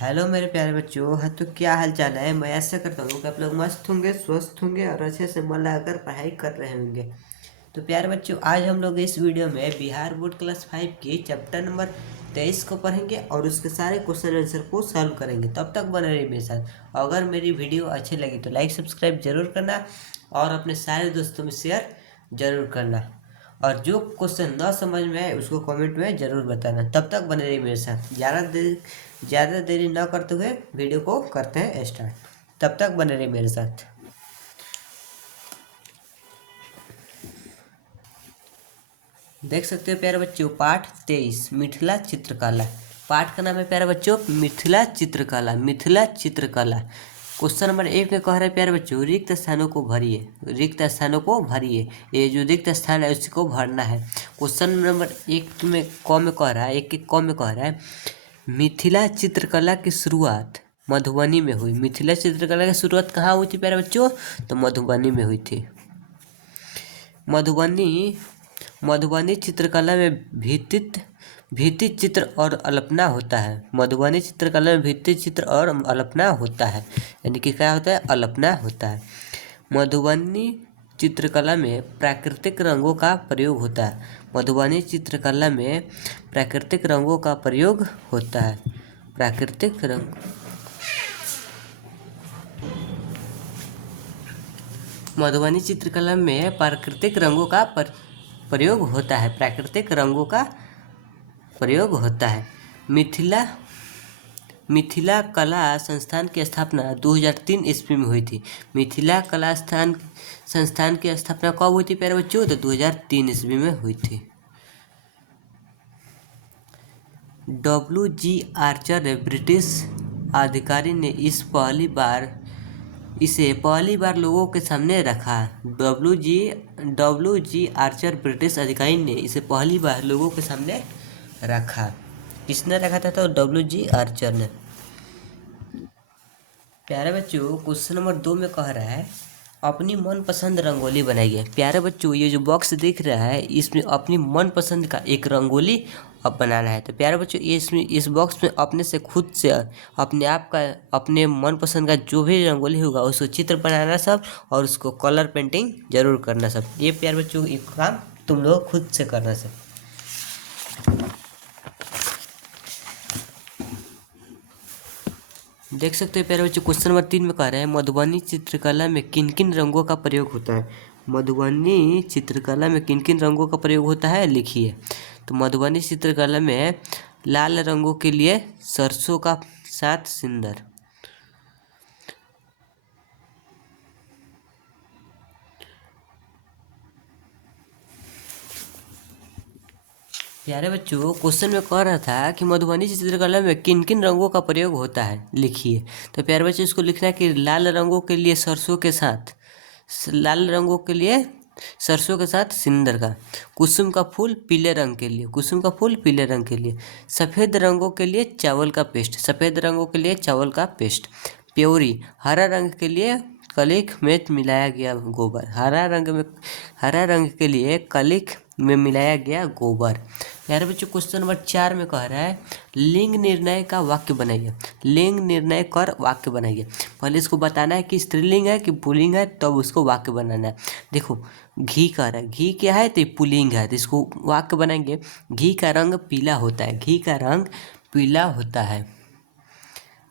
Hello मेरे प्यारे बच्चों। है तो क्या हाल चाल है। मैं ऐसा करता हूँ कि आप लोग मस्त होंगे, स्वस्थ होंगे और अच्छे से मन लगाकर पढ़ाई कर रहे होंगे। तो प्यारे बच्चों, आज हम लोग इस वीडियो में बिहार बोर्ड क्लास 5 की चैप्टर नंबर 23 को पढ़ेंगे और उसके सारे क्वेश्चन आंसर को सॉल्व करेंगे। तब तक बने रहिए मेरे साथ। अगर मेरी वीडियो अच्छी लगी तो लाइक सब्सक्राइब जरूर करना और अपने सारे दोस्तों में शेयर जरूर करना। और जो क्वेश्चन ना समझ में आए उसको कमेंट में ज़रूर बताना। तब तक बने रहिए मेरे साथ। ज़्यादा देरी ना करते हुए वीडियो को करते हैं स्टार्ट। तब तक बने रहिए मेरे साथ। देख सकते हो प्यारे बच्चों, पाठ 23 मिथिला चित्रकला। पाठ का नाम है प्यारे बच्चों मिथिला चित्रकला। मिथिला चित्रकला। क्वेश्चन नंबर 1 में कह रहे हैं प्यारे बच्चों, रिक्त स्थानों को भरिए। रिक्त स्थानों को भरिए। ये जो रिक्त स्थान है उसी को भरना है। क्वेश्चन नंबर 1 में क में कह रहा है, एक एक क में कह रहा है, मिथिला चित्रकला की शुरुआत मधुबनी में हुई। मिथिला चित्रकला की शुरुआत कहाँ हुई थी प्यारे बच्चों? तो मधुबनी में हुई थी। मधुबनी चित्रकला में भित्ति चित्र और अल्पना होता है। मधुबनी चित्रकला में भित्ति चित्र और अल्पना होता है, यानी कि क्या होता है? अल्पना होता है। मधुबनी चित्रकला में प्राकृतिक रंगों का प्रयोग होता है। मधुबनी चित्रकला में प्राकृतिक रंगों का प्रयोग होता है। प्राकृतिक रंग मधुबनी चित्रकला में प्राकृतिक रंगों का प्रयोग होता है। प्राकृतिक रंगों का प्रयोग होता है। मिथिला कला संस्थान की स्थापना 2003 ईस्वी में हुई थी। मिथिला कला संस्थान की स्थापना कब हुई थी प्यारे बच्चों? तो 2003 ईस्वी में हुई थी। WG आर्चर ब्रिटिश अधिकारी ने इसे पहली बार लोगों के सामने रखा। WG आर्चर ब्रिटिश अधिकारी ने इसे पहली बार लोगों के सामने रखा। किसने रखा था? तो WG आर्चर ने। प्यारे बच्चों, क्वेश्चन नंबर 2 में कह रहा है, अपनी मनपसंद रंगोली बनाइए। प्यारे बच्चों, ये जो बॉक्स दिख रहा है इसमें अपनी मनपसंद का एक रंगोली अब बनाना है। तो प्यारे बच्चों, ये इसमें इस बॉक्स में अपने से खुद से अपने आप का अपने मनपसंद का जो भी रंगोली होगा उसको चित्र बनाना सब, और उसको कलर पेंटिंग जरूर करना सब। ये प्यारे बच्चों ये काम तुम लोग खुद से करना सब। देख सकते हो प्यारे बच्चों, क्वेश्चन नंबर 3 में कह रहे हैं, मधुबनी चित्रकला में किन किन रंगों का प्रयोग होता है? मधुबनी चित्रकला में किन किन रंगों का प्रयोग होता है, लिखिए। तो मधुबनी चित्रकला में लाल रंगों के लिए सरसों का साथ सिंदूर। प्यारे बच्चों, क्वेश्चन में कह रहा था कि मधुबनी चित्रकला में किन किन रंगों का प्रयोग होता है, लिखिए। तो प्यारे बच्चों, इसको लिखना है कि लाल रंगों के लिए सरसों के साथ सिंदूर का। कुसुम का फूल पीले रंग के लिए। सफ़ेद रंगों के लिए चावल का पेस्ट। प्योरी हरा रंग के लिए कलिक में मिलाया गया गोबर। हरा रंग के लिए कलिक में मिलाया गया गोबर। यार बच्चों, क्वेश्चन नंबर 4 में कह रहा है, लिंग निर्णय का वाक्य बनाइए। लिंग निर्णय कर वाक्य बनाइए। पहले इसको बताना है कि स्त्रीलिंग है कि पुल्लिंग है, तब उसको वाक्य बनाना है। देखो, घी कह रहा है, घी क्या है? तो पुल्लिंग है, तो इसको वाक्य बनाएंगे। घी का रंग पीला होता है।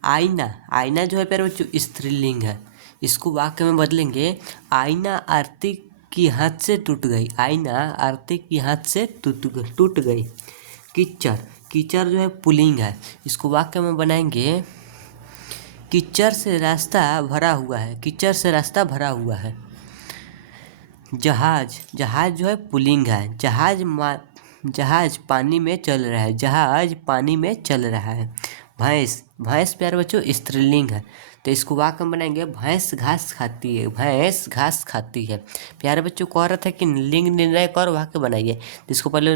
आईना जो है प्यारे बच्चों स्त्रीलिंग है, इसको वाक्य में बदलेंगे। आईना आरती की हाथ से टूट गई। कीचड़ जो है पुल्लिंग है, इसको वाक्य में बनाएंगे। कीचड़ से रास्ता भरा हुआ है। जहाज जो है पुल्लिंग है। जहाज पानी में चल रहा है। भैंस प्यारे बच्चों स्त्रीलिंग है, तो इसको वाक्य में बनाएंगे। भैंस घास खाती है। प्यारे बच्चों, कह रहा था कि लिंग निर्णय कर वाक्य बनाइए, तो इसको पहले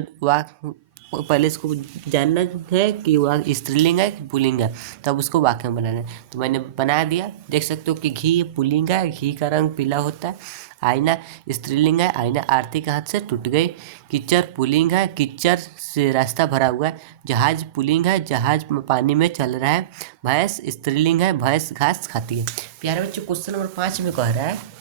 पहले इसको जानना है कि वह स्त्रीलिंग है कि पुल्लिंग है, तब उसको वाक्य में बनाना है। तो मैंने बना दिया, देख सकते हो कि घी पुल्लिंग है, घी का रंग पीला होता है। आईना स्त्रीलिंग है, आईना आरती के हाथ से टूट गई। कीचड़ पुल्लिंग है, कीचड़ से रास्ता भरा हुआ है। जहाज पुल्लिंग है, जहाज पानी में चल रहा है। भैंस स्त्रीलिंग है, भैंस घास खाती है। प्यारे बच्चों, क्वेश्चन नंबर 5 में कह रहा है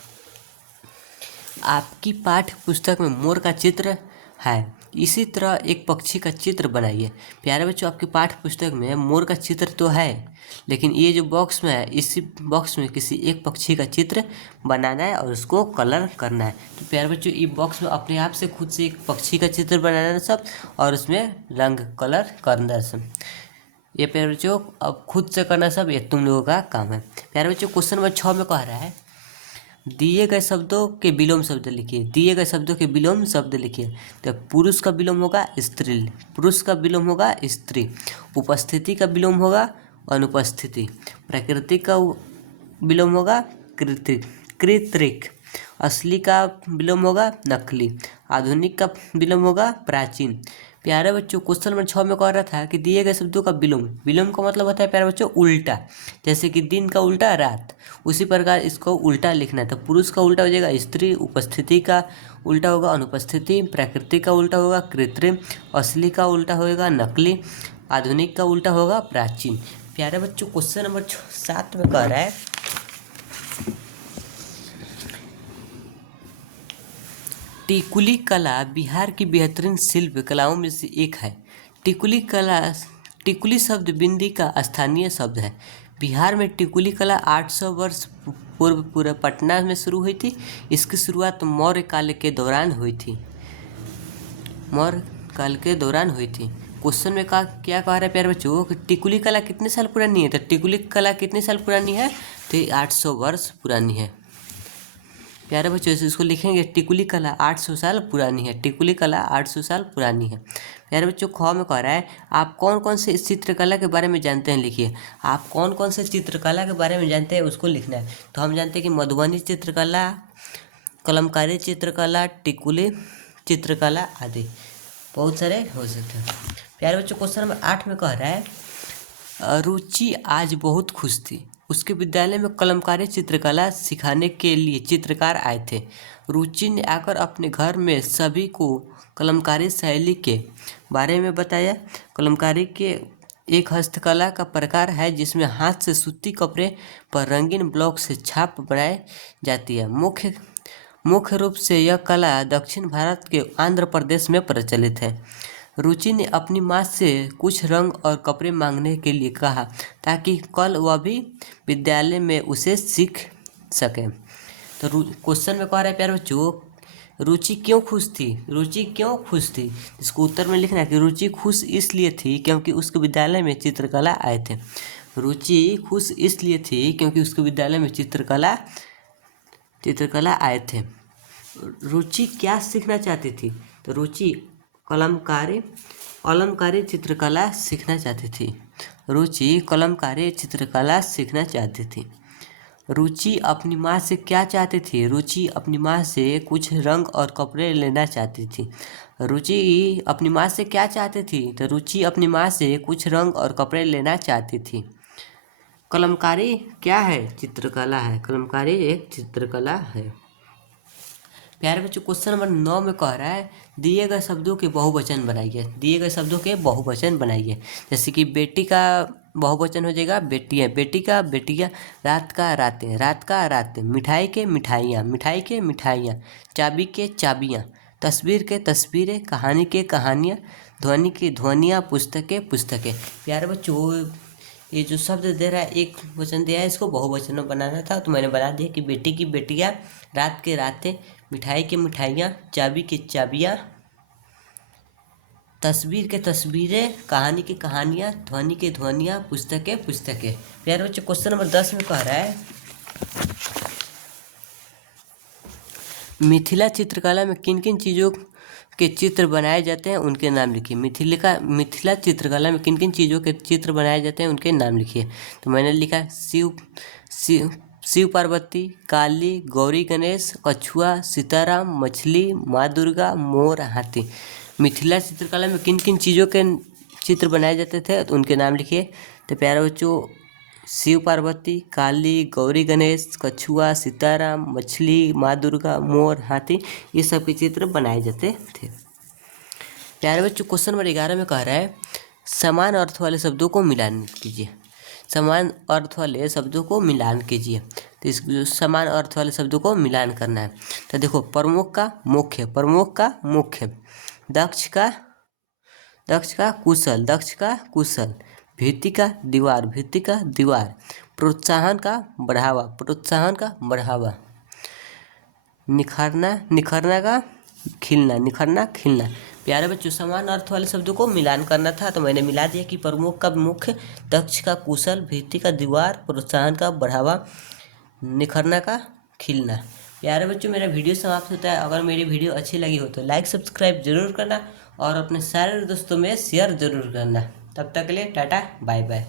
आपकी पाठ्य पुस्तक में मोर का चित्र है, इसी तरह एक पक्षी का चित्र बनाइए। प्यारे बच्चों, आपकी पाठ्य पुस्तक में मोर का चित्र तो है, लेकिन ये जो बॉक्स में है, इसी बॉक्स में किसी एक पक्षी का चित्र बनाना है और उसको कलर करना है। तो प्यारे बच्चों, ये बॉक्स में अपने आप से खुद से एक पक्षी का चित्र बनाना है सब, और उसमें रंग कलर करना है सब। ये प्यारे बच्चों अब खुद से करना सब, ये तुम लोगों का काम है। प्यारे बच्चों, क्वेश्चन नंबर 6 में कह रहा है दिए गए शब्दों के विलोम शब्द लिखिए। दिए गए शब्दों के विलोम शब्द लिखिए। तो पुरुष का विलोम होगा स्त्री, पुरुष का विलोम होगा स्त्री। उपस्थिति का विलोम होगा अनुपस्थिति। प्रकृति का विलोम होगा कृत्रिक, कृत्रिक। असली का विलोम होगा नकली। आधुनिक का विलोम होगा प्राचीन। प्यारे बच्चों, क्वेश्चन नंबर 6 में कह रहा था कि दिए गए शब्दों का विलोम, विलोम का मतलब होता है प्यारे बच्चों उल्टा। जैसे कि दिन का उल्टा रात, उसी प्रकार इसको उल्टा लिखना है। तो पुरुष का उल्टा हो जाएगा स्त्री, उपस्थिति का उल्टा होगा अनुपस्थिति, प्रकृति का उल्टा होगा कृत्रिम, असली का उल्टा होगा नकली, आधुनिक का उल्टा होगा प्राचीन। प्यारे बच्चों, क्वेश्चन नंबर 7 में कह रहा है टिकुली कला बिहार की बेहतरीन शिल्प कलाओं में से एक है। टिकुली कला, टिकुली शब्द बिंदी का स्थानीय शब्द है। बिहार में टिकुली कला 800 वर्ष पूर्व पूरे पटना में शुरू हुई थी। इसकी शुरुआत मौर्य काल के दौरान हुई थी, मौर्य काल के दौरान हुई थी। क्वेश्चन में क्या कह रहा है प्यारे बच्चों कि टिकुली कला कितने साल पुरानी है। तो टिकुली कला कितने साल पुरानी है, तो ये 800 वर्ष पुरानी है। प्यारे बच्चों, इसको लिखेंगे टिकुली कला 800 साल पुरानी है। टिकुली कला 800 साल पुरानी है। प्यारे बच्चों, ख में कह रहा है आप कौन कौन से इस चित्रकला के बारे में जानते हैं, लिखिए। आप कौन कौन से चित्रकला के बारे में जानते हैं उसको लिखना है। तो हम जानते हैं कि मधुबनी चित्रकला, कलमकारी चित्रकला, टिकुली चित्रकला आदि बहुत सारे हो सकते हैं। प्यारे बच्चों, क्वेश्चन नंबर 8 में कह रहा है रुचि आज बहुत खुश थी। उसके विद्यालय में कलमकारी चित्रकला सिखाने के लिए चित्रकार आए थे। रुचि ने आकर अपने घर में सभी को कलमकारी शैली के बारे में बताया। कलमकारी के एक हस्तकला का प्रकार है जिसमें हाथ से सूती कपड़े पर रंगीन ब्लॉक से छाप बनाई जाती है। मुख्य रूप से यह कला दक्षिण भारत के आंध्र प्रदेश में प्रचलित है। रुचि ने अपनी माँ से कुछ रंग और कपड़े मांगने के लिए कहा ताकि कल वह भी विद्यालय में उसे सीख सके। तो क्वेश्चन में कह रहा है प्यारे बच्चों रुचि क्यों खुश थी। रुचि क्यों खुश थी, इसको उत्तर में लिखना है कि रुचि खुश इसलिए थी क्योंकि उसके विद्यालय में चित्रकला आए थे। रुचि खुश इसलिए थी क्योंकि उसके विद्यालय में चित्रकला आए थे। रुचि क्या सीखना चाहती थी, तो रुचि कलमकारी चित्रकला सीखना चाहती थी। रुचि कलमकारी चित्रकला सीखना चाहती थी। रुचि अपनी माँ से क्या चाहती थी, रुचि अपनी माँ से कुछ रंग और कपड़े लेना चाहती थी। रुचि अपनी माँ से क्या चाहती थी, तो रुचि अपनी माँ से कुछ रंग और कपड़े लेना चाहती थी। कलमकारी क्या है, चित्रकला है। कलमकारी एक चित्रकला है। प्यारे बच्चों, क्वेश्चन नंबर 9 में कह रहा है दिए गए शब्दों के बहुवचन बनाइए। दिए गए शब्दों के बहुवचन बनाइए। जैसे कि बेटी का बहुवचन हो जाएगा बेटियाँ, बेटी का बेटियाँ, रात का रातें, रात का रातें, मिठाई के मिठाइयाँ, मिठाई के मिठाइयाँ, चाबी के चाबियाँ, तस्वीर के तस्वीरें, कहानी के कहानियाँ, ध्वनि की ध्वनियाँ, पुस्तकें पुस्तकें। प्यारे बच्चों, ये जो शब्द दे रहा है एक वचन दिया है, इसको बहुवचन में बनाना था तो मैंने बना दिया कि बेटी की बेटियाँ, रात के रातें, मिठाई की मिठाइयाँ, चाबी की चाबियाँ, तस्वीर के तस्वीरें, कहानी की कहानियाँ, ध्वनि की ध्वनियाँ, पुस्तकें पुस्तकें। प्यारे बच्चों, क्वेश्चन नंबर 10 में कह रहा है मिथिला चित्रकला में किन किन चीज़ों के चित्र बनाए जाते हैं उनके नाम लिखिए। मिथिला चित्रकला में किन किन चीज़ों के चित्र बनाए जाते हैं उनके नाम लिखिए। तो मैंने लिखा शिव पार्वती, काली, गौरी गणेश, कछुआ, सीताराम, मछली, माँ दुर्गा, मोर, हाथी। मिथिला चित्रकला में किन किन चीज़ों के चित्र बनाए जाते थे तो उनके नाम लिखिए। तो प्यारे बच्चों, शिव पार्वती, काली, गौरी गणेश, कछुआ, सीताराम, मछली, माँ दुर्गा, मोर, हाथी, ये सब के चित्र बनाए जाते थे। प्यारे बच्चों, क्वेश्चन नंबर 11 में कह रहा है समान अर्थ वाले शब्दों को मिलान कीजिए। समान अर्थ वाले शब्दों को मिलान कीजिए। तो इस समान अर्थ वाले शब्दों को मिलान करना है। तो देखो, प्रमुख का मुख्य, प्रमुख का मुख्य, दक्ष का कुशल, दक्ष का कुशल, भित्ति का दीवार, भित्ति का दीवार, प्रोत्साहन का बढ़ावा, प्रोत्साहन का बढ़ावा, निखरना का खिलना, निखरना खिलना। प्यारे बच्चों, समान अर्थ वाले शब्दों को मिलान करना था तो मैंने मिला दिया कि प्रमुख का मुख्य, दक्ष का कुशल, भित्ति का दीवार, प्रोत्साहन का बढ़ावा, निखरना का खिलना। प्यारे बच्चों, मेरा वीडियो समाप्त होता है। अगर मेरी वीडियो अच्छी लगी हो तो लाइक सब्सक्राइब जरूर करना और अपने सारे दोस्तों में शेयर जरूर करना। तब तक के लिए टाटा बाय बाय।